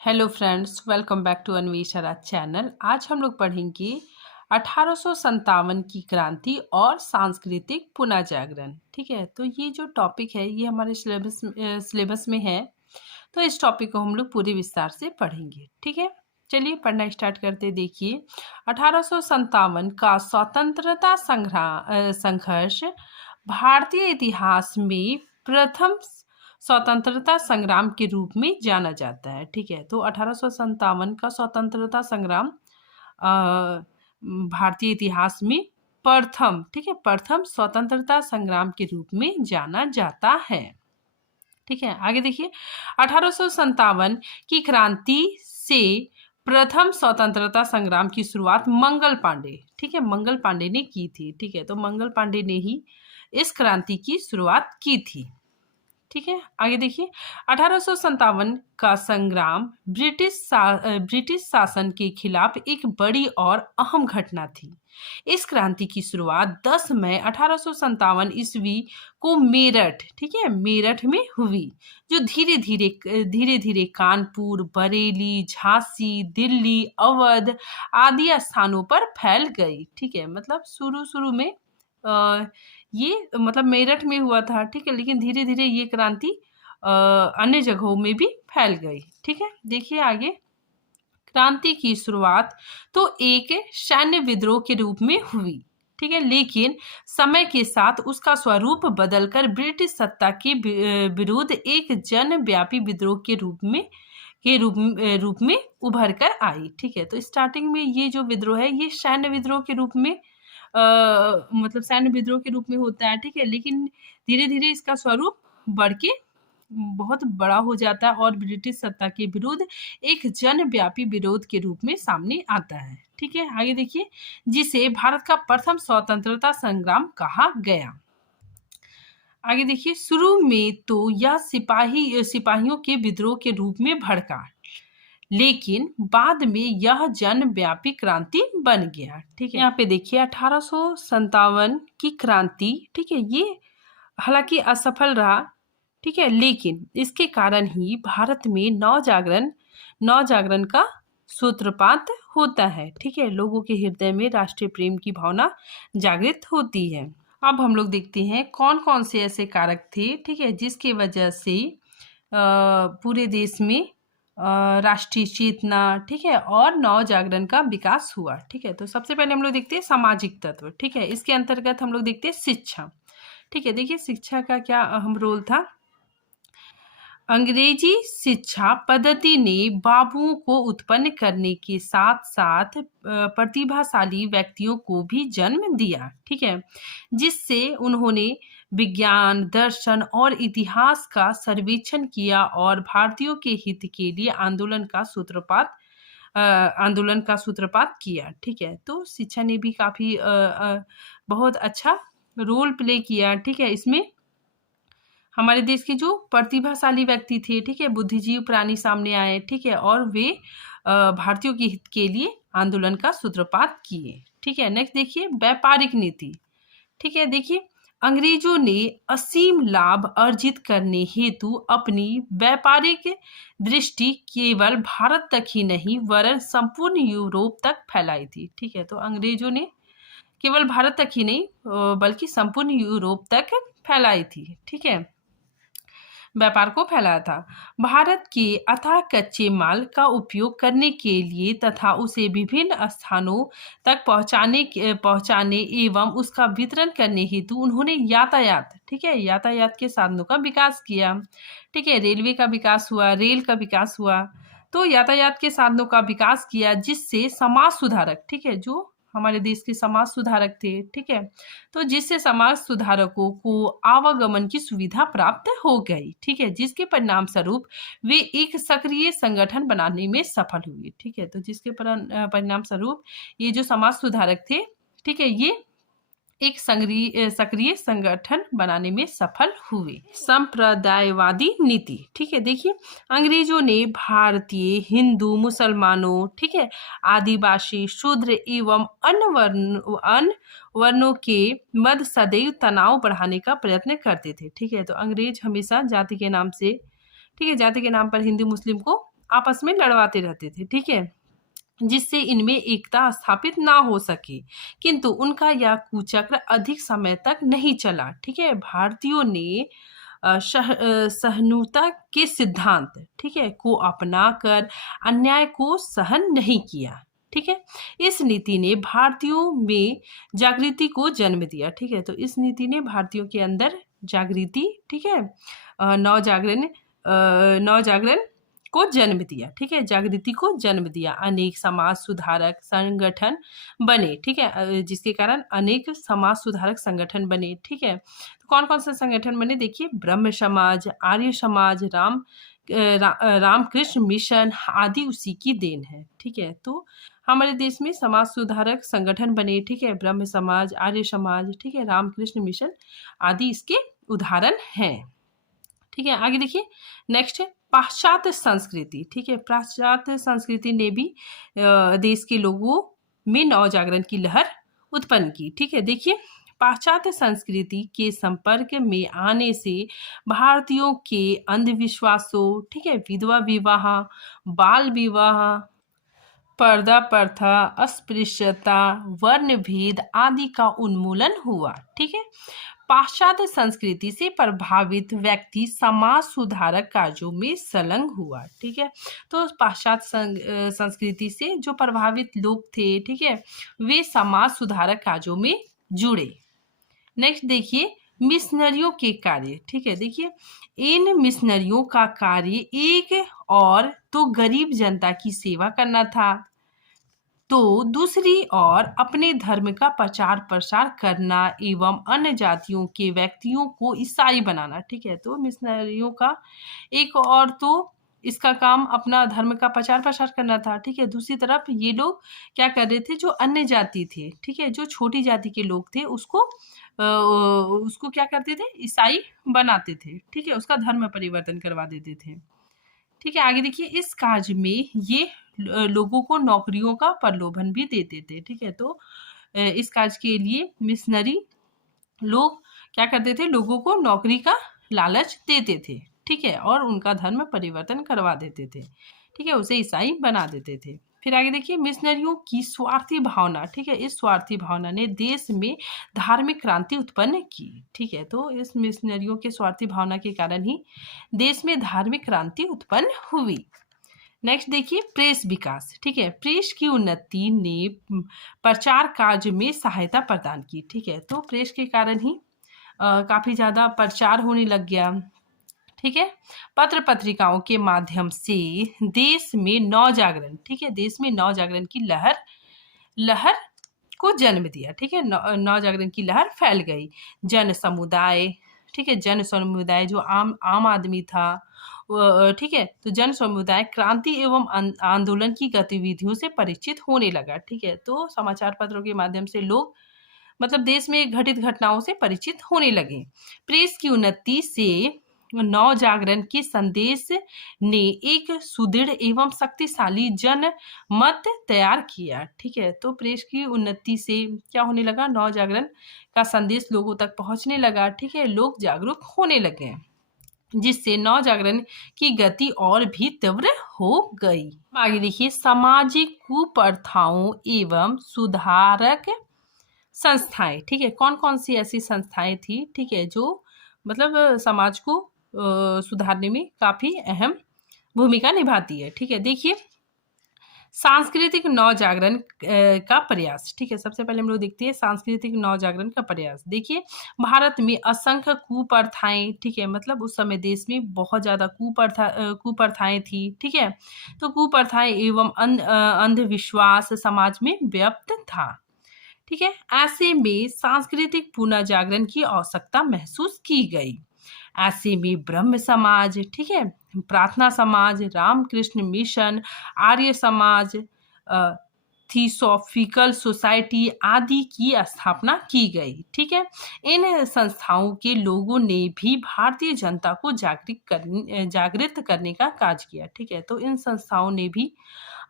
Hello friends, welcome back to Anvesha channel. आज हम लोग पढ़ेंगे 1857 की क्रांति और सांस्कृतिक पुनर्जागरण। ठीक है, तो ये जो टॉपिक है ये हमारे सिलेबस में है, तो इस टॉपिक को हम लोग पूरे विस्तार से पढ़ेंगे। ठीक है, चलिए पढ़ना स्टार्ट करते। देखिए, 1857 का स्वतंत्रता संघर्ष भारतीय इतिहास में प्रथम स्वतंत्रता संग्राम के रूप में जाना जाता है। ठीक है, तो 1857 का स्वतंत्रता संग्राम भारतीय इतिहास में प्रथम, ठीक है, प्रथम स्वतंत्रता संग्राम के रूप में जाना जाता है। ठीक है, आगे देखिए, 1857 की क्रांति से प्रथम स्वतंत्रता संग्राम की शुरुआत मंगल पांडे, ठीक है, मंगल पांडे ने की थी। ठीक है, तो मंगल पांडे ने ही इस क्रांति की शुरुआत की थी। ठीक है, आगे देखिए, 1857 का संग्राम ब्रिटिश शासन के खिलाफ एक बड़ी और अहम घटना थी। इस क्रांति की शुरुआत 10 मई 1857 ईस्वी को मेरठ, ठीक है, मेरठ में हुई, जो धीरे धीरे कानपुर, बरेली, झांसी, दिल्ली, अवध आदि स्थानों पर फैल गई। ठीक है, मतलब शुरू में ये मतलब मेरठ में हुआ था। ठीक है, लेकिन धीरे धीरे ये क्रांति अन्य जगहों में भी फैल गई। ठीक है, देखिए आगे, क्रांति की शुरुआत तो एक सैन्य विद्रोह के रूप में हुई। ठीक है, लेकिन समय के साथ उसका स्वरूप बदलकर ब्रिटिश सत्ता के विरुद्ध एक जनव्यापी विद्रोह के रूप में उभर कर आई। ठीक है, तो स्टार्टिंग में ये जो विद्रोह है ये सैन्य विद्रोह के रूप में मतलब सैन्य विद्रोह के रूप में होता है। ठीक है, लेकिन धीरे धीरे इसका स्वरूप बढ़ के बहुत बड़ा हो जाता है और ब्रिटिश सत्ता के विरुद्ध एक जनव्यापी विरोध के रूप में सामने आता है। ठीक है, आगे देखिए, जिसे भारत का प्रथम स्वतंत्रता संग्राम कहा गया। आगे देखिए, शुरू में तो यह सिपाहियों के विद्रोह के रूप में भड़का, लेकिन बाद में यह जनव्यापी क्रांति बन गया। ठीक है, यहाँ पे देखिए 1857 की क्रांति, ठीक है, ये हालांकि असफल रहा। ठीक है, लेकिन इसके कारण ही भारत में नवजागरण का सूत्रपात होता है। ठीक है, लोगों के हृदय में राष्ट्रीय प्रेम की भावना जागृत होती है। अब हम लोग देखते हैं कौन कौन से ऐसे कारक थे, ठीक है, जिसकी वजह से पूरे देश में राष्ट्रीय चेतना, ठीक है, और नव जागरण का विकास हुआ। ठीक है, तो सबसे पहले हम लोग देखते हैं सामाजिक तत्व। ठीक है, इसके अंतर्गत हम लोग देखते हैं शिक्षा। ठीक है, देखिए शिक्षा का क्या अहम रोल था। अंग्रेजी शिक्षा पद्धति ने बाबुओं को उत्पन्न करने के साथ साथ प्रतिभाशाली व्यक्तियों को भी जन्म दिया। ठीक है, जिससे उन्होंने विज्ञान, दर्शन और इतिहास का सर्वेक्षण किया और भारतीयों के हित के लिए आंदोलन का सूत्रपात किया। ठीक है, तो शिक्षा ने भी काफी बहुत अच्छा रोल प्ले किया। ठीक है, इसमें हमारे देश के जो प्रतिभाशाली व्यक्ति थे, ठीक है, बुद्धिजीवी प्राणी सामने आए। ठीक है, और वे भारतीयों के हित के लिए आंदोलन का सूत्रपात किए। ठीक है, नेक्स्ट देखिए, व्यापारिक नीति। ठीक है, देखिए, अंग्रेजों ने असीम लाभ अर्जित करने हेतु अपनी व्यापारिक दृष्टि केवल भारत तक ही नहीं वरन संपूर्ण यूरोप तक फैलाई थी। ठीक है, तो अंग्रेजों ने केवल भारत तक ही नहीं बल्कि संपूर्ण यूरोप तक फैलाई थी। ठीक है, व्यापार को फैलाया था। भारत के अथाह कच्चे माल का उपयोग करने के लिए तथा उसे विभिन्न स्थानों तक पहुंचाने एवं उसका वितरण करने हेतु उन्होंने यातायात, ठीक है, यातायात के साधनों का विकास किया। ठीक है, रेलवे का विकास हुआ, रेल का विकास हुआ, तो यातायात के साधनों का विकास किया, जिससे समाज सुधारक, ठीक है, जो हमारे देश के समाज सुधारक थे, ठीक है, तो जिससे समाज सुधारकों को आवागमन की सुविधा प्राप्त हो गई। ठीक है, जिसके परिणाम स्वरूप वे एक सक्रिय संगठन बनाने में सफल हुए। ठीक है, तो जिसके परिणाम स्वरूप ये जो समाज सुधारक थे, ठीक है, ये एक सक्रिय संगठन बनाने में सफल हुए। संप्रदायवादी नीति। ठीक है, देखिए, अंग्रेजों ने भारतीय हिंदू, मुसलमानों, ठीक है, आदिवासी, शूद्र एवं अन्य वर्णों के मध्य सदैव तनाव बढ़ाने का प्रयत्न करते थे। ठीक है, तो अंग्रेज हमेशा जाति के नाम से, ठीक है, जाति के नाम पर हिंदू मुस्लिम को आपस में लड़वाते रहते थे, ठीक है, जिससे इनमें एकता स्थापित ना हो सके। किंतु उनका यह कुचक्र अधिक समय तक नहीं चला, ठीक है। भारतीयों ने सहिष्णुता के सिद्धांत, ठीक है, को अपनाकर अन्याय को सहन नहीं किया, ठीक है। इस नीति ने भारतीयों में जागृति को जन्म दिया, ठीक है। तो इस नीति ने भारतीयों के अंदर जागृति, ठीक है, नवजागरण को जन्म दिया, ठीक है, जागृति को जन्म दिया। अनेक समाज सुधारक संगठन बने, ठीक है, जिसके कारण अनेक समाज सुधारक संगठन बने, ठीक है। तो कौन कौन से संगठन बने देखिए, ब्रह्म समाज, आर्य समाज, रामकृष्ण मिशन आदि उसी की देन है, ठीक है। तो हमारे देश में समाज सुधारक संगठन बने, ठीक है, ब्रह्म समाज, आर्य समाज, ठीक है, रामकृष्ण मिशन आदि इसके उदाहरण हैं, ठीक है। आगे देखिए, नेक्स्ट है पाश्चात्य संस्कृति, ठीक है। पाश्चात्य संस्कृति ने भी देश के लोगों में नवजागरण की लहर उत्पन्न की, ठीक है। देखिए, पाश्चात्य संस्कृति के संपर्क में आने से भारतीयों के अंधविश्वासों, ठीक है, विधवा विवाह, बाल विवाह, पर्दा प्रथा, अस्पृश्यता, वर्ण भेद आदि का उन्मूलन हुआ, ठीक है। पाश्चात्य संस्कृति से प्रभावित व्यक्ति समाज सुधारक कार्यों में संलग्न हुआ, ठीक है। तो पाश्चात्य संस्कृति से जो प्रभावित लोग थे, ठीक है, वे समाज सुधारक कार्यों में जुड़े। नेक्स्ट देखिए, मिशनरियों के कार्य, ठीक है। देखिए, इन मिशनरियों का कार्य एक और तो गरीब जनता की सेवा करना था, तो दूसरी ओर अपने धर्म का प्रचार प्रसार करना एवं अन्य जातियों के व्यक्तियों को ईसाई बनाना, ठीक है। तो मिशनरियों का एक और तो इसका काम अपना धर्म का प्रचार प्रसार करना था, ठीक है। दूसरी तरफ ये लोग क्या कर रहे थे, जो अन्य जाति थे, ठीक है, जो छोटी जाति के लोग थे, उसको क्या करते थे, ईसाई बनाते थे, ठीक है, उसका धर्म परिवर्तन करवा देते थे, ठीक है। आगे देखिए, इस कार्य में ये लोगों को नौकरियों का प्रलोभन भी देते थे, ठीक है। तो इस कार्य के लिए मिशनरी लोग क्या करते थे, लोगों को नौकरी का लालच देते थे, ठीक है, और उनका धर्म परिवर्तन करवा देते थे, ठीक है, उसे ईसाई बना देते थे। फिर आगे देखिए, मिशनरियों की स्वार्थी भावना, ठीक है, इस स्वार्थी भावना ने देश में धार्मिक क्रांति उत्पन्न की, ठीक है। तो इस मिशनरियों के स्वार्थी भावना के कारण ही देश में धार्मिक क्रांति उत्पन्न हुई। नेक्स्ट देखिए, प्रेस विकास, ठीक है। प्रेस की उन्नति ने प्रचार कार्य में सहायता प्रदान की, ठीक है। तो प्रेस के कारण ही काफी ज्यादा प्रचार होने लग गया, ठीक है। पत्र पत्रिकाओं के माध्यम से देश में नवजागरण, ठीक है, देश में नवजागरण की लहर को जन्म दिया, ठीक है। नवजागरण की लहर फैल गई। जन समुदाय, ठीक है, जन समुदाय जो आम आदमी था, ठीक है, तो जन समुदाय क्रांति एवं आंदोलन की गतिविधियों से परिचित होने लगा, ठीक है। तो समाचार पत्रों के माध्यम से लोग मतलब देश में घटित घटनाओं से परिचित होने लगे। प्रेस की उन्नति से नवजागरण के संदेश ने एक सुदृढ़ एवं शक्तिशाली जन मत तैयार किया, ठीक है। तो प्रेस की उन्नति से क्या होने लगा, नवजागरण का संदेश लोगों तक पहुंचने लगा, ठीक है, लोग जागरूक होने लगे, जिससे नवजागरण की गति और भी तीव्र हो गई। आगे देखिए, सामाजिक कुप्रथाओं एवं सुधारक संस्थाएं, ठीक है। कौन कौन सी ऐसी संस्थाएं थी, ठीक है, जो मतलब समाज को सुधारने में काफी अहम भूमिका निभाती है, ठीक है। देखिए, सांस्कृतिक नवजागरण का प्रयास, ठीक है। सबसे पहले हम लोग देखते हैं सांस्कृतिक नवजागरण का प्रयास। देखिए, भारत में असंख्य कुप्रथाएं, ठीक है, मतलब उस समय देश में बहुत ज्यादा कुप्रथाएं थी, ठीक है। तो कुप्रथाएं एवं अंधविश्वास समाज में व्याप्त था, ठीक है। ऐसे में सांस्कृतिक पुनर्जागरण की आवश्यकता महसूस की गई। ऐसे में ब्रह्म समाज, ठीक है, प्रार्थना समाज, Ramakrishna mission, Arya Samaj, theosophical society आदि की स्थापना की गई, ठीक है। इन संस्थाओं के लोगों ने भी भारतीय जनता को जागृत करने का कार्य किया, ठीक है। तो इन संस्थाओं ने भी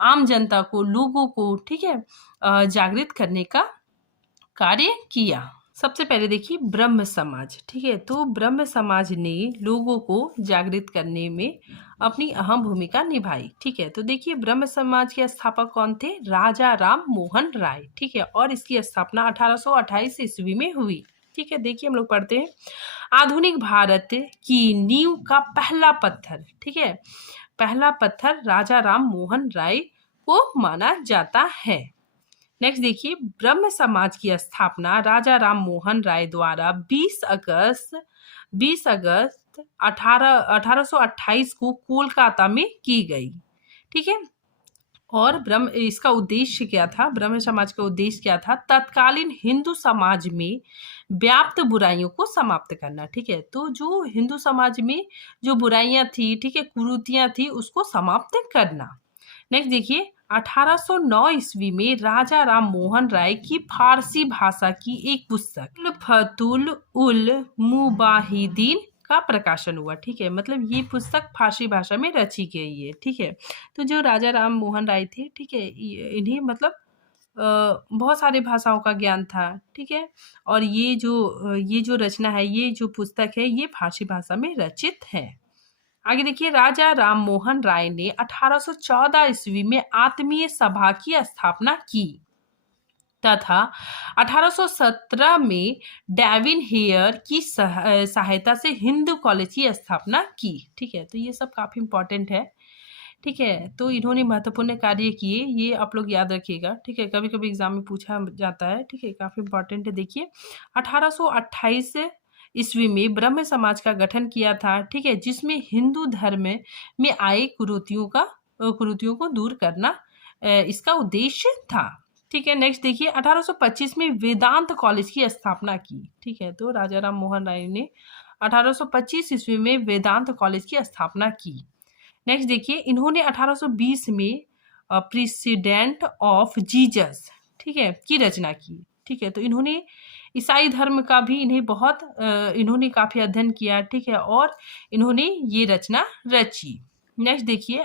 आम जनता को, लोगों को, ठीक है, जागृत करने का कार्य किया। सबसे पहले देखिए ब्रह्म समाज, ठीक है। तो ब्रह्म समाज ने लोगों को जागृत करने में अपनी अहम भूमिका निभाई, ठीक है। तो देखिए ब्रह्म समाज के स्थापक कौन थे? राजा राम मोहन राय, ठीक है। और इसकी स्थापना 1828 ईस्वी में हुई, ठीक है। देखिए हम लोग पढ़ते हैं आधुनिक भारत की नींव का पहला पत्थर, ठीक है, पहला पत्थर राजा राम मोहन राय को माना जाता है। नेक्स्ट देखिए ब्रह्म समाज की स्थापना राजा राम मोहन राय द्वारा 20 अगस्त 1828 को कोलकाता में की गई, ठीक है। और इसका उद्देश्य क्या था? ब्रह्म समाज का उद्देश्य क्या था? तत्कालीन हिंदू समाज में व्याप्त बुराइयों को समाप्त करना, ठीक है। तो जो हिंदू समाज में जो बुराइयां थी, ठीक है, कुरीतियां थी, उसको समाप्त करना। नेक्स्ट देखिए 1809 ईस्वी में राजा राम मोहन राय की फारसी भाषा की एक पुस्तक फतुल उल मुबाहिदीन का प्रकाशन हुआ, ठीक है। मतलब ये पुस्तक फारसी भाषा में रची गई है, ठीक है। तो जो राजा राम मोहन राय थे, ठीक है, इन्हें मतलब बहुत सारे भाषाओं का ज्ञान था, ठीक है। और ये जो रचना है, ये जो पुस्तक है, ये फारसी भाषा में रचित है। आगे देखिए राजा राम मोहन राय ने 1814 ईस्वी में आत्मीय सभा की स्थापना की तथा 1817 में डेविन हेयर की सहायता से हिंदू कॉलेज की स्थापना की, ठीक है। तो ये सब काफी इंपॉर्टेंट है, ठीक है। तो इन्होंने महत्वपूर्ण कार्य किए, ये आप लोग याद रखिएगा, ठीक है। कभी कभी एग्जाम में पूछा जाता है, ठीक है, काफी इंपॉर्टेंट है। देखिए 1828 ईस्वी में ब्रह्म समाज का गठन किया था, ठीक है, जिसमें हिंदू धर्म में आए कुरीतियों को दूर करना इसका उद्देश्य था, ठीक है। नेक्स्ट देखिए 1825 में वेदांत कॉलेज की स्थापना की, ठीक है। तो राजा राम मोहन राय ने 1825 ईस्वी में वेदांत कॉलेज की स्थापना की। नेक्स्ट देखिए इन्होंने 1820 में प्रेसिडेंट ऑफ जीसस, ठीक है, की रचना की, ठीक है। तो इन्होंने ईसाई धर्म का भी इन्होंने काफी अध्ययन किया, ठीक है, और इन्होंने ये रचना रची। नेक्स्ट देखिए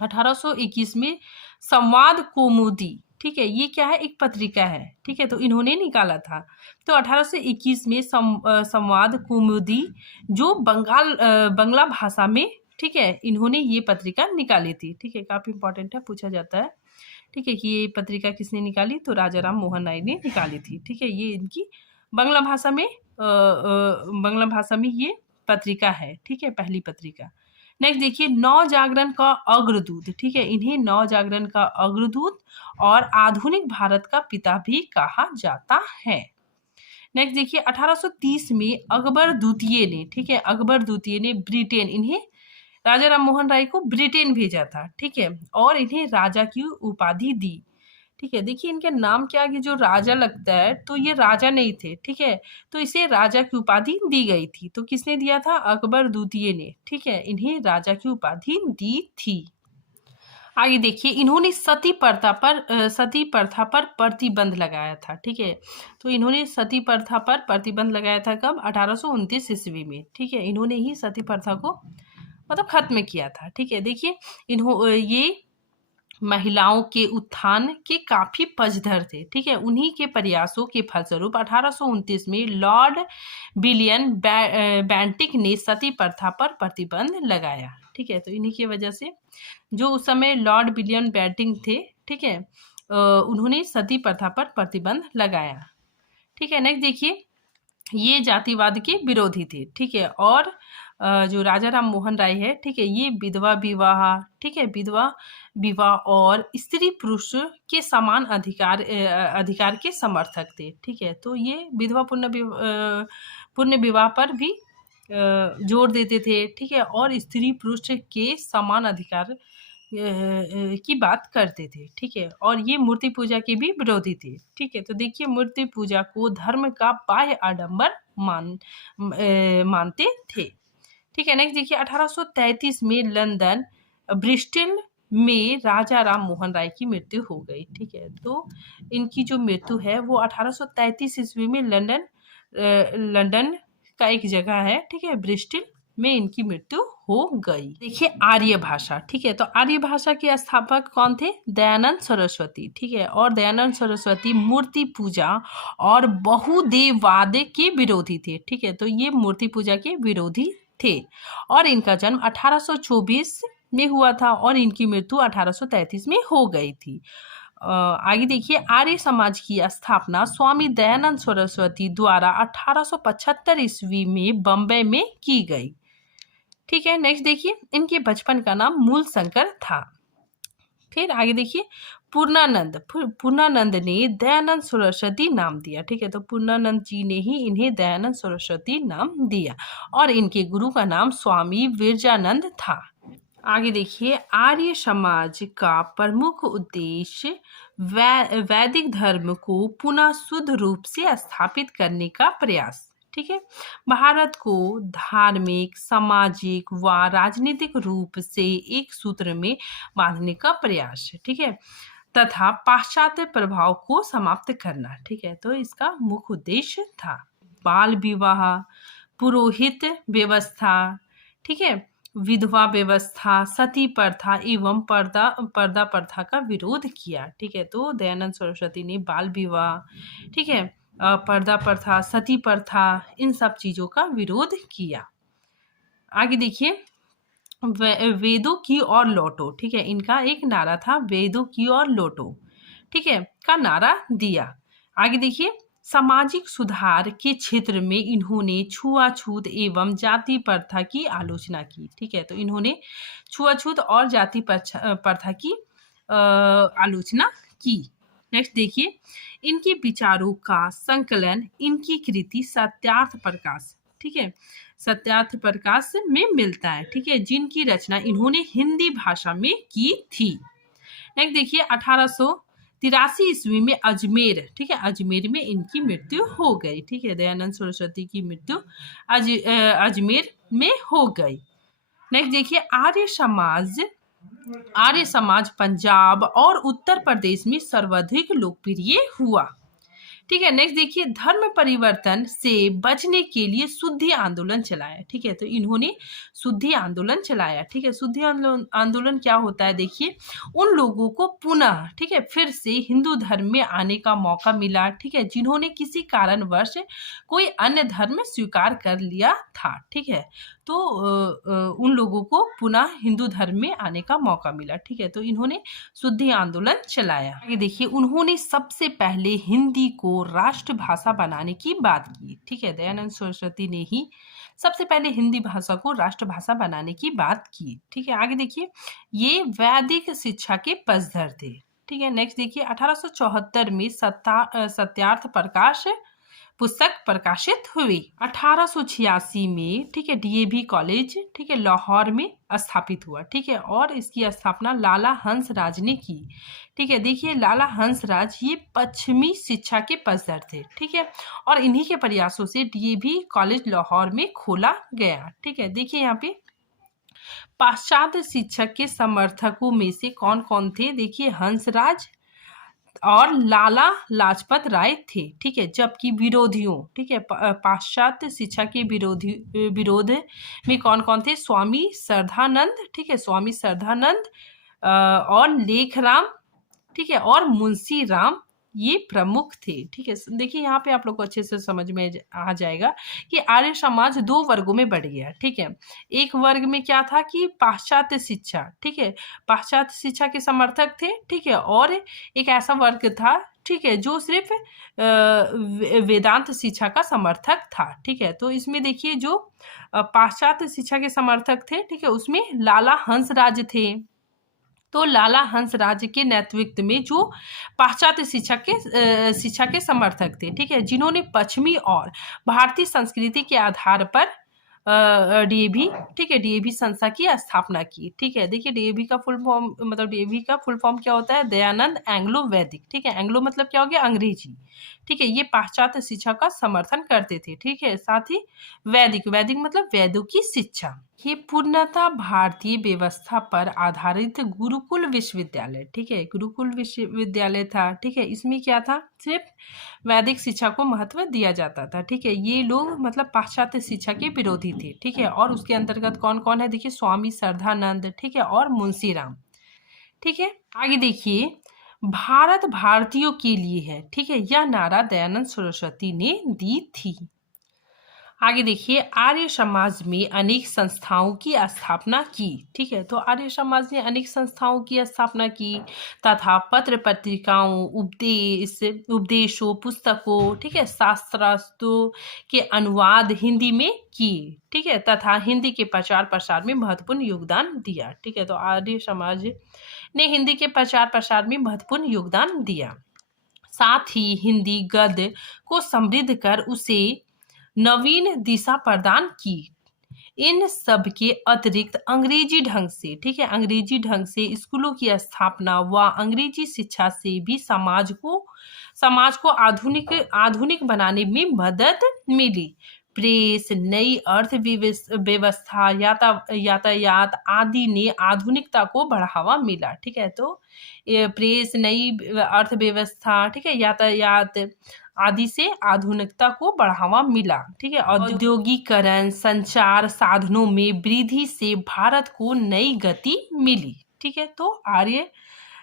1821 में संवाद कौमुदी, ठीक है, ये क्या है? एक पत्रिका है, ठीक है। तो इन्होंने निकाला था। तो 1821 में संवाद कौमुदी जो बंगला भाषा में, ठीक है, इन्होंने ये पत्रिका निकाली थी, ठीक है। काफी इंपॉर्टेंट है, पूछा जाता है, ठीक है, कि ये पत्रिका किसने निकाली? तो राजा राम मोहन राय ने निकाली थी, ठीक है। ये इनकी बंगला भाषा में ये पत्रिका है, ठीक है, पहली पत्रिका। नेक्स्ट देखिए नव जागरण का अग्रदूत, ठीक है, इन्हें नव जागरण का अग्रदूत और आधुनिक भारत का पिता भी कहा जाता है। नेक्स्ट देखिए 1830 में अकबर द्वितीय ने, ठीक है, अकबर द्वितीय ने ब्रिटेन, इन्हें राजा राम मोहन राय को ब्रिटेन भेजा था, ठीक है, और इन्हें राजा की उपाधि दी, ठीक है। देखिए इनके नाम के आगे जो राजा लगता है, तो ये राजा नहीं थे, ठीक है, तो इसे राजा की उपाधि दी गई थी। तो किसने दिया था? अकबर द्वितीय ने, ठीक है, इन्हें राजा की उपाधि दी थी। आगे देखिए इन्होंने सती प्रथा पर प्रतिबंध लगाया था, ठीक है। तो इन्होंने सती प्रथा पर प्रतिबंध लगाया था कब? 1829 ईस्वी में, ठीक है। इन्होंने ही सती प्रथा को मतलब खत्म किया था, ठीक है। देखिए ये महिलाओं के उत्थान के काफी पक्षधर थे, ठीक है। उन्हीं के प्रयासों के फलस्वरूप 1829 में लॉर्ड विलियम बेंटिक ने सती प्रथा पर प्रतिबंध लगाया, ठीक है। तो इन्हीं की वजह से जो उस समय लॉर्ड विलियम बेंटिक थे, ठीक है, उन्होंने सती प्रथा पर प्रतिबंध लगाया, ठीक है। नेक्स्ट देखिए ये जातिवाद के विरोधी थे, ठीक है। और जो राजा राम मोहन राय है, ठीक है, ये विधवा विवाह, ठीक है, विधवा विवाह और स्त्री पुरुष के समान अधिकार के समर्थक थे, ठीक है। तो ये विधवा पुण्य विवाह पर भी जोर देते थे, ठीक है, और स्त्री पुरुष के समान अधिकार की बात करते थे, ठीक है। और ये मूर्ति पूजा के भी विरोधी थे, ठीक है। तो देखिए मूर्ति पूजा को धर्म का बाह्य आडंबर मानते थे, ठीक है। नेक्स्ट देखिए 1833 में लंदन ब्रिस्टल में राजा राम मोहन राय की मृत्यु हो गई, ठीक है। तो इनकी जो मृत्यु है वो 1833 ईस्वी में लंदन का एक जगह है, ठीक है, ब्रिस्टल, में इनकी मृत्यु हो गई। देखिए आर्य भाषा, ठीक है, तो आर्य भाषा के स्थापक कौन थे? दयानंद सरस्वती, ठीक है, और दयानंद सरस्वती मूर्ति पूजा और बहुदेववाद के विरोधी थे, ठीक है, तो ये मूर्ति पूजा के विरोधी थे और इनका जन्म 1824 में हुआ था और इनकी मृत्यु 1833 में हो गई थी। आगे देखिए आर्य समाज की स्थापना स्वामी दयानंद सरस्वती द्वारा 1875 ईस्वी में बम्बई में की गई, ठीक है। नेक्स्ट देखिए इनके बचपन का नाम मूल शंकर था। फिर आगे देखिए पूर्णानंद ने दयानंद सरस्वती नाम दिया, ठीक है, तो पूर्णानंद जी ने ही इन्हें दयानंद सरस्वती नाम दिया और इनके गुरु का नाम स्वामी विरजानंद था। आगे देखिए आर्य समाज का प्रमुख उद्देश्य वैदिक धर्म को पुनः शुद्ध रूप से स्थापित करने का प्रयास, ठीक है, भारत को धार्मिक, सामाजिक व राजनीतिक रूप से एक सूत्र में बांधने का प्रयास, ठीक है, तथा पाश्चात्य प्रभाव को समाप्त करना, ठीक है, तो इसका मुख्य उद्देश्य था। बाल विवाह, पुरोहित व्यवस्था, ठीक है, विधवा व्यवस्था, सती प्रथा एवं पर्दा प्रथा का विरोध किया, ठीक है, तो दयानंद सरस्वती ने बाल विवाह, ठीक है, पर्दा प्रथा, सती प्रथा, इन सब चीजों का विरोध किया। आगे देखिए वेदों की ओर लौटो, ठीक है, इनका एक नारा था वेदों की ओर लौटो, ठीक है, का नारा दिया। आगे देखिए सामाजिक सुधार के क्षेत्र में इन्होंने छुआछूत एवं जाति प्रथा की आलोचना की, ठीक है, तो इन्होंने छुआछूत और जाति प्रथा की आलोचना की। नेक्स्ट देखिए इनके विचारों का संकलन इनकी कृति सत्यार्थ प्रकाश, ठीक है, सत्यार्थ प्रकाश में मिलता है, ठीक है, जिनकी रचना इन्होंने हिंदी भाषा में की थी। नेक्स्ट देखिए 1883 ईस्वी में अजमेर, ठीक है, अजमेर में इनकी मृत्यु हो गई, ठीक है, दयानंद सरस्वती की मृत्यु अजमेर में हो गई। नेक्स्ट देखिए आर्य समाज पंजाब और उत्तर प्रदेश में सर्वाधिक लोकप्रिय हुआ, ठीक है। नेक्स्ट देखिए धर्म परिवर्तन से बचने के लिए शुद्धि आंदोलन चलाया, ठीक है, तो इन्होंने शुद्धि आंदोलन चलाया, ठीक है। शुद्धि आंदोलन क्या होता है? देखिए उन लोगों को पुनः, ठीक है, फिर से हिंदू धर्म में आने का मौका मिला, ठीक है, जिन्होंने किसी कारणवश कोई अन्य धर्म स्वीकार कर लिया था, ठीक है, तो उन लोगों को पुनः हिंदू धर्म में आने का मौका मिला, ठीक है, तो इन्होंने शुद्धि आंदोलन चलाया। आगे देखिए उन्होंने सबसे पहले हिंदी को राष्ट्रभाषा बनाने की बात की, ठीक है, दयानंद सरस्वती ने ही सबसे पहले हिंदी भाषा को राष्ट्रभाषा बनाने की बात की, ठीक है। आगे देखिए ये वैदिक शिक्षा के पक्षधर थे, ठीक है। नेक्स्ट देखिए 1874 में सत्यार्थ प्रकाश पुस्तक प्रकाशित हुई। 1886 में, ठीक है, डीएवी कॉलेज, ठीक है, लाहौर में स्थापित हुआ, ठीक है, और इसकी स्थापना लाला हंसराज ने की, ठीक है। देखिए लाला हंसराज ये पश्चिमी शिक्षा के पक्षधर थे, ठीक है, और इन्हीं के प्रयासों से डीएवी कॉलेज लाहौर में खोला गया, ठीक है। देखिए यहाँ पे पाश्चात्य शिक्षक के समर्थकों में से कौन कौन थे? देखिए हंसराज और लाला लाजपत राय थे, ठीक है, जबकि विरोधियों, ठीक है, पाश्चात्य शिक्षा के विरोध में कौन कौन थे? स्वामी श्रद्धानंद, ठीक है, स्वामी श्रद्धानंद और लेखराम, ठीक है, और मुंशी राम ये प्रमुख थे, ठीक है। देखिए यहाँ पे आप लोग को अच्छे से समझ में आ जाएगा कि आर्य समाज दो वर्गों में बढ़ गया, ठीक है। एक वर्ग में क्या था कि पाश्चात्य शिक्षा, ठीक है, पाश्चात्य शिक्षा के समर्थक थे, ठीक है, और एक ऐसा वर्ग था, ठीक है, जो सिर्फ वेदांत शिक्षा का समर्थक था, ठीक है। तो इसमें देखिए जो पाश्चात्य शिक्षा के समर्थक थे, ठीक है, उसमें लाला हंसराज थे, तो लाला हंसराज के नेतृत्व में जो पाश्चात्य शिक्षा के समर्थक थे, ठीक है, जिन्होंने पश्चिमी और भारतीय संस्कृति के आधार पर डीएवी, ठीक है, डीएवी संस्था की स्थापना की, ठीक है। देखिए डीएवी का फुल फॉर्म, मतलब डीएवी का फुल फॉर्म क्या होता है? दयानंद एंग्लो वैदिक, ठीक है, एंग्लो मतलब क्या हो गया? अंग्रेजी, ठीक है। ये पाश्चात्य शिक्षा का समर्थन करते थे, ठीक है, साथ ही वैदिक, वैदिक मतलब वेदों की शिक्षा। ये पूर्णतः भारतीय व्यवस्था पर आधारित गुरुकुल विश्वविद्यालय, ठीक है, गुरुकुल विश्वविद्यालय था, ठीक है। इसमें क्या था? सिर्फ वैदिक शिक्षा को महत्व दिया जाता था, ठीक है। ये लोग मतलब पाश्चात्य शिक्षा के विरोधी समाधि थे, ठीक है। और उसके अंतर्गत कौन कौन है, देखिए स्वामी श्रद्धानंद, ठीक है, और मुंशीराम, ठीक है। आगे देखिए, भारत भारतीयों के लिए है, ठीक है, यह नारा दयानंद सरस्वती ने दी थी। आगे देखिए, आर्य समाज में अनेक संस्थाओं की स्थापना की, ठीक है। तो आर्य समाज ने अनेक संस्थाओं की स्थापना की तथा पत्र पत्रिकाओं, उपदेशों, पुस्तकों, ठीक है, शास्त्रार्थों के अनुवाद हिंदी में किए, ठीक है, तथा हिंदी के प्रचार प्रसार में महत्वपूर्ण योगदान दिया, ठीक है। तो आर्य समाज ने हिंदी के प्रचार प्रसार में महत्वपूर्ण योगदान दिया। साथ ही हिंदी गद्य को समृद्ध कर उसे नवीन दिशा प्रदान की। इन सब के अतिरिक्त अंग्रेजी ढंग से, ठीक है, अंग्रेजी ढंग से स्कूलों की स्थापना व अंग्रेजी शिक्षा से भी समाज को आधुनिक आधुनिक बनाने में मदद मिली। प्रेस, नई अर्थ व्यवस्था, यातायात आदि ने आधुनिकता को बढ़ावा मिला, ठीक है। तो प्रेस, नई अर्थव्यवस्था, ठीक है, यातायात आदि से आधुनिकता को बढ़ावा मिला, ठीक है। औद्योगिकरण, संचार साधनों में वृद्धि से भारत को नई गति मिली, ठीक है। तो आर्य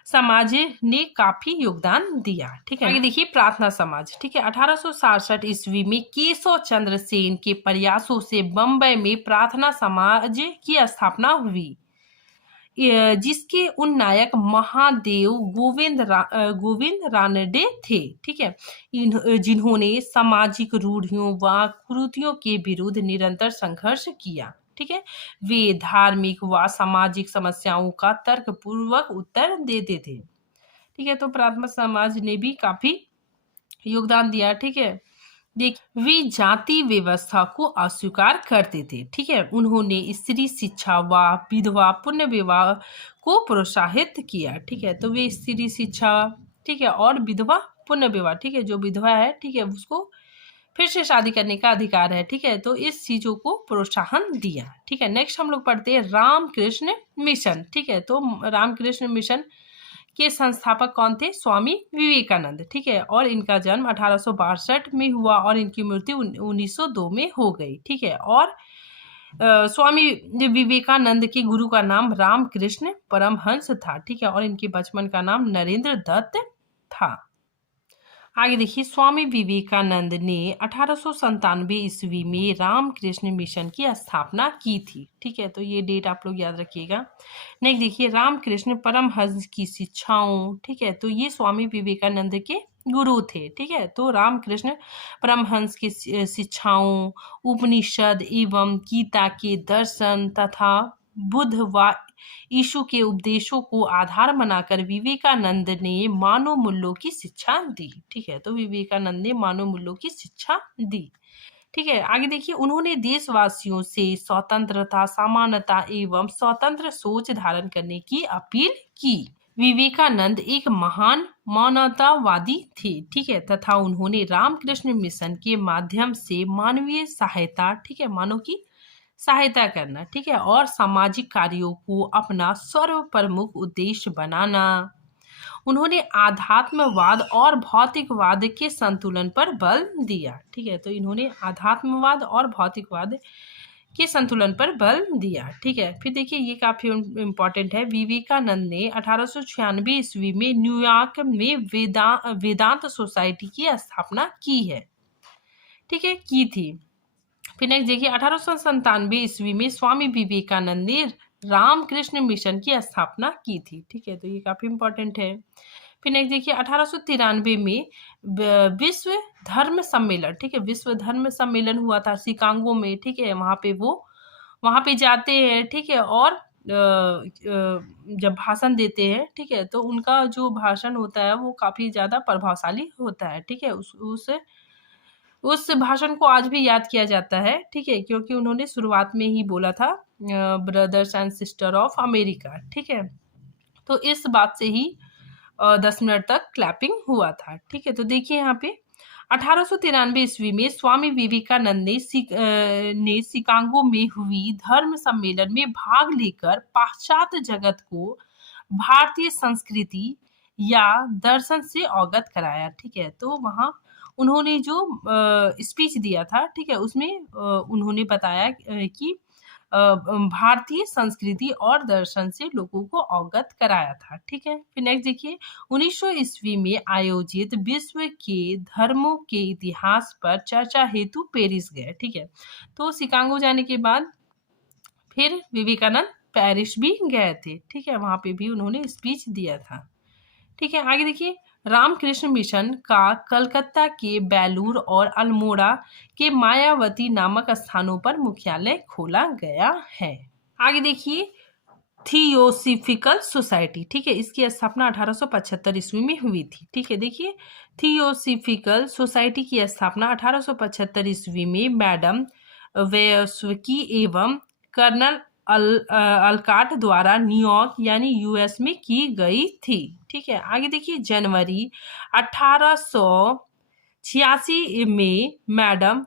समाज ने काफी योगदान दिया, ठीक है। आगे देखिए, प्रार्थना समाज, ठीक है। 1866 ईस्वी में केशव चंद्र सेन के प्रयासों से बम्बई में प्रार्थना समाज की स्थापना हुई, जिसके उन नायक महादेव गोविंद रानडे थे, ठीक है, जिन्होंने सामाजिक रूढ़ियों व कुरीतियों के विरुद्ध निरंतर संघर्ष किया, ठीक है। वे धार्मिक व सामाजिक समस्याओं का तर्कपूर्वक उत्तर देते थे, ठीक है। तो प्रार्थना समाज ने भी काफी योगदान दिया, ठीक है। वे जाति व्यवस्था को अस्वीकार करते थे, ठीक है। उन्होंने स्त्री शिक्षा व विधवा पुण्य विवाह को प्रोत्साहित किया, ठीक है। तो वे स्त्री शिक्षा, ठीक है, और विधवा पुण्य विवाह, ठीक है, जो विधवा है, ठीक है, उसको फिर से शादी करने का अधिकार है, ठीक है। तो इस चीजों को प्रोत्साहन दिया, ठीक है। नेक्स्ट हम लोग पढ़ते हैं रामकृष्ण मिशन, ठीक है। तो रामकृष्ण मिशन के संस्थापक कौन थे, स्वामी विवेकानंद, ठीक है। और इनका जन्म 1862 में हुआ और इनकी मृत्यु 1902 में हो गई, ठीक है। और स्वामी विवेकानंद के गुरु का नाम रामकृष्ण परमहंस था, ठीक है। और इनके बचपन का नाम नरेंद्र दत्त था। आगे देखिए, स्वामी विवेकानंद ने 1897 ईस्वी में रामकृष्ण मिशन की स्थापना की थी, ठीक है। तो ये डेट आप लोग याद रखिएगा। नेक्स्ट देखिए, रामकृष्ण परमहंस की शिक्षाओं, ठीक है। तो ये स्वामी विवेकानंद के गुरु थे, ठीक है। तो रामकृष्ण परमहंस की शिक्षाओं, उपनिषद एवं गीता के दर्शन तथा बुद्ध व यीशु के उपदेशों को आधार बनाकर विवेकानंद ने मानव मूल्यों की शिक्षा दी, ठीक है। तो विवेकानंद ने मानव मूल्यों की शिक्षा दी, ठीक है। आगे देखिए, उन्होंने देशवासियों से स्वतंत्रता, समानता एवं स्वतंत्र सोच धारण करने की अपील की। विवेकानंद एक महान मानवतावादी थे, ठीक है, तथा उन्होंने रामकृष्ण मिशन के माध्यम से मानवीय सहायता, ठीक है, मानव की सहायता करना, ठीक है, और सामाजिक कार्यों को अपना सर्व प्रमुख उद्देश्य बनाना। उन्होंने आध्यात्मवाद और भौतिकवाद के संतुलन पर बल दिया, ठीक है। तो इन्होंने आध्यात्मवाद और भौतिकवाद के संतुलन पर बल दिया, ठीक है। फिर देखिए, ये काफी इम्पोर्टेंट है। विवेकानंद ने 1896 ईस्वी में न्यूयॉर्क में वेदांत सोसाइटी की स्थापना की है, ठीक है, की थी। फिर नेक्स्ट देखिए, 1897 ईस्वी में स्वामी विवेकानंद ने रामकृष्ण मिशन की स्थापना की थी, ठीक है। तो ये काफी इंपॉर्टेंट है। फिर नेक्स्ट देखिए, 1893 में विश्व धर्म सम्मेलन, ठीक है, विश्व धर्म सम्मेलन हुआ था शिकागो में, ठीक है। वहाँ पे जाते हैं, ठीक है, और जब भाषण देते हैं, ठीक है, तो उनका जो भाषण होता है वो काफी ज्यादा प्रभावशाली होता है, ठीक है। उस भाषण को आज भी याद किया जाता है, ठीक है, क्योंकि उन्होंने शुरुआत में ही बोला था brothers and sister of America, ठीक है। तो इस बात से ही 10 मिनट तक क्लैपिंग हुआ था, ठीक है। तो देखिए यहाँ पे 1893 ईस्वी में स्वामी विवेकानंद ने शिकागो में हुई धर्म सम्मेलन में भाग लेकर पाश्चात्य जगत को भारतीय संस्कृति या दर्शन से अवगत कराया, ठीक है। तो वहाँ उन्होंने जो स्पीच दिया था, ठीक है, उसमें उन्होंने बताया कि भारतीय संस्कृति और दर्शन से लोगों को अवगत कराया था, ठीक है। फिर नेक्स्ट देखिए, 1900 ईस्वी में आयोजित विश्व के धर्मों के इतिहास पर चर्चा हेतु पेरिस गए, ठीक है। तो शिकागो जाने के बाद फिर विवेकानंद पेरिस भी गए थे, ठीक है, वहां पे भी उन्होंने स्पीच दिया था, ठीक है। आगे देखिए, रामकृष्ण मिशन का कलकत्ता के बेलूर और अल्मोड़ा के मायावती नामक स्थानों पर मुख्यालय खोला गया है। आगे देखिए, थियोसॉफिकल सोसाइटी, ठीक है, इसकी स्थापना 1875 ईस्वी में हुई थी, ठीक है। देखिए, थियोसॉफिकल सोसाइटी की स्थापना 1875 ईस्वी में मैडम वेस्की एवं कर्नल अलकाट द्वारा न्यूयॉर्क यानी यूएस में की गई थी, ठीक है। आगे देखिए, जनवरी 1886 में मैडम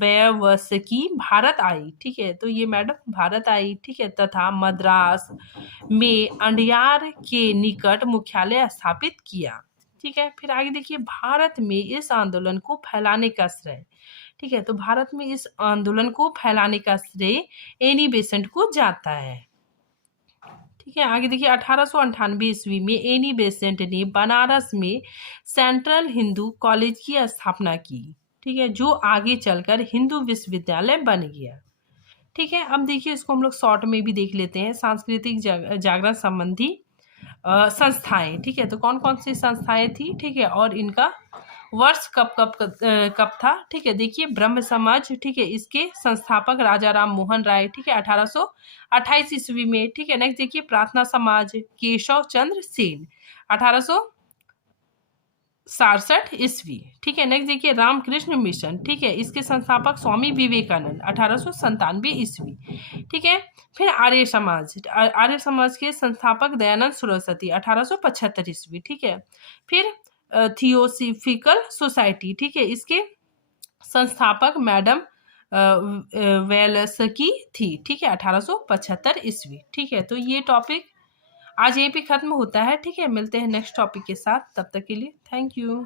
वेस्की भारत आई, ठीक है, तो ये मैडम भारत आई, ठीक है, तथा मद्रास में अंडियार के निकट मुख्यालय स्थापित किया, ठीक है। फिर आगे देखिए, भारत में इस आंदोलन को फैलाने का श्रेय, ठीक है, तो भारत में इस आंदोलन को फैलाने का श्रेय एनी बेसेंट को जाता है, ठीक है। आगे देखिए, 1898 ईस्वी में एनी बेसेंट ने बनारस में सेंट्रल हिंदू कॉलेज की स्थापना की, ठीक है, जो आगे चलकर हिंदू विश्वविद्यालय बन गया, ठीक है। अब देखिए, इसको हम लोग शॉर्ट में भी देख लेते हैं, सांस्कृतिक जागरण संबंधी संस्थाएं, ठीक है, तो कौन कौन सी संस्थाएं थी, ठीक है, और इनका वर्ष कब था, ठीक है। देखिए, ब्रह्म समाज, ठीक है, इसके संस्थापक राजा राम मोहन राय, ठीक है, 1828 ईस्वी में, ठीक है। नेक्स्ट देखिए, प्रार्थना समाज केशव चंद्र सेन 1867 ईस्वी, ठीक है। नेक्स्ट देखिए, रामकृष्ण मिशन, ठीक है, इसके संस्थापक स्वामी विवेकानंद 1897 ईस्वी, ठीक है। फिर आर्य समाज के संस्थापक दयानंद सरस्वती 1875 ईस्वी, ठीक है। फिर थियोसॉफिकल सोसाइटी, ठीक है, इसके संस्थापक मैडम वेलस्की थी, ठीक है, 1875 ईस्वी, ठीक है। तो ये टॉपिक आज यहीं पे खत्म होता है, ठीक है। मिलते हैं नेक्स्ट टॉपिक के साथ, तब तक के लिए थैंक यू।